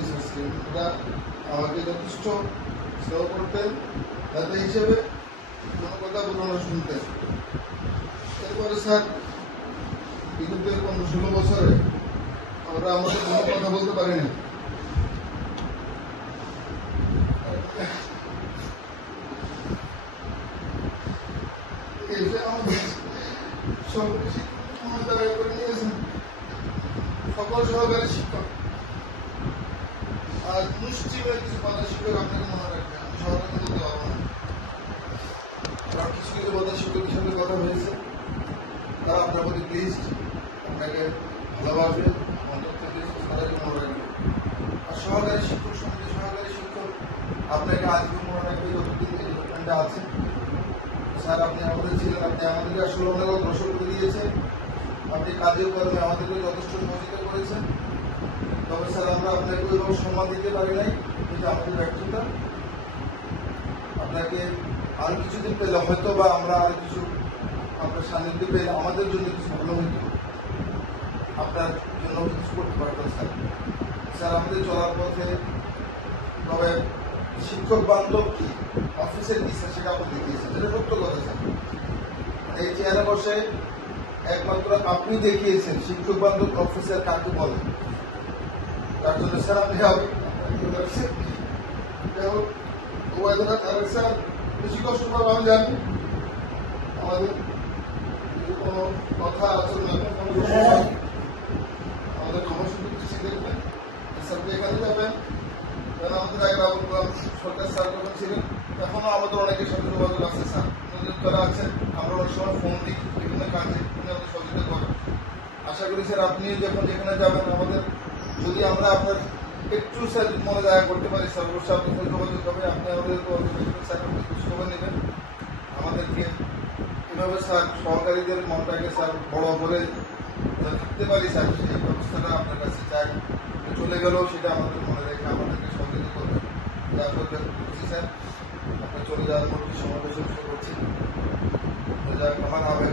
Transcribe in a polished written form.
স্টুডেন্টরা আমাকে যথেষ্ট স্নেহ করতেন, তাতে হিসেবে কোনো কথা বলুন শুনতেন। এরপরে স্যার বিগত 15-16 বছরে আমরা আমাদের কোনো কথা বলতে পারিনি। এই যে আমাদের সরকারি শিক্ষক তারা করে নিয়েছেন, সকল সহকারী শিক্ষক আর মুষ্টিমেয় কিছু প্রধান শিক্ষক আপনাকে মনে রাখবে, আমি সহকারী বলতে পারবো না। আর কিছু কিছু প্রধান শিক্ষকের সঙ্গে কথা হয়েছে, তারা আপনার প্রতি প্লিজড, আপনাকে ভালোবাসবে, অন্তর থেকে তাদেরকে মনে রাখবে। আর সহকারী শিক্ষক সমিতি সহকারী শিক্ষক আপনাকে আজকে মনে রাখবে যতদিন এই ডিপার্টমেন্টে আছে। স্যার আপনি আমাদের ছিলেন, আপনি আমাদেরকে আসলে অনেক অগ্রসর করে দিয়েছেন, আপনি কাজের কর্মে আমাদেরকে যথেষ্ট সহযোগিতা করেছেন। তবে স্যার আমরা আপনাকে ওইভাবে সম্মান দিতে পারি নাই, এটা আমাদের ব্যর্থতা। আপনাকে আরো কিছুদিন পেলে হয়তো বা আমরা আরো কিছু আপনার সান্নিধ্যে পেলে আমাদের জন্য কিছু ভালো হইত, আপনার জন্য কিছু করতে পারতাম স্যার। স্যার আমাদের চলার পথে তবে শিক্ষক বান্ধব কি অফিসের কি স্যার সেটা আপনি দেখিয়েছেন, সেটা সত্য কথা স্যার। এই চেয়ারে বসে একমাত্র আপনি দেখিয়েছেন শিক্ষক বান্ধব অফিসার কাকে বলে। তার জন্য স্যার আপনি স্যার বেশি কষ্ট পাবো আমি জানি। আমাদের কোনো কথা আচরণ আমাদের ক্ষমসূত্র দৃষ্টি দেখবেন। স্যারকে এখানে যাবেন, কারণ আমাদের আগে রাহুল সরকার স্যার যখন ছিলেন তখনও আমাদের অনেকের সাথে যোগাযোগ আছে স্যার, নজর করা আছে। আমরা অনেক সময় ফোন দিই বিভিন্ন কাজে, উনি আমাদের সহযোগিতা করেন। আশা করি স্যার আপনি যখন যেখানে যাবেন আমাদের যদি আমরা আপনার একটু স্যার মনে জায়গা করতে পারি স্যার, অবশ্যই আপনার যোগাযোগ হবে। আপনি আমাদের স্যার খোঁজখবর নেবেন আমাদেরকে। এভাবে স্যার সহকারীদের মনটাকে স্যার বড় করে থাকতে পারি স্যার, সেই ব্যবস্থাটা আপনার কাছে চাই। চলে গেলেও সেটা আমাদের মনে রেখে আমাদেরকে সহযোগিতা করবেন। তারপর করছি স্যার আপনার চলে যাওয়ার পর কি সময় বসে করছি আমার আবেগ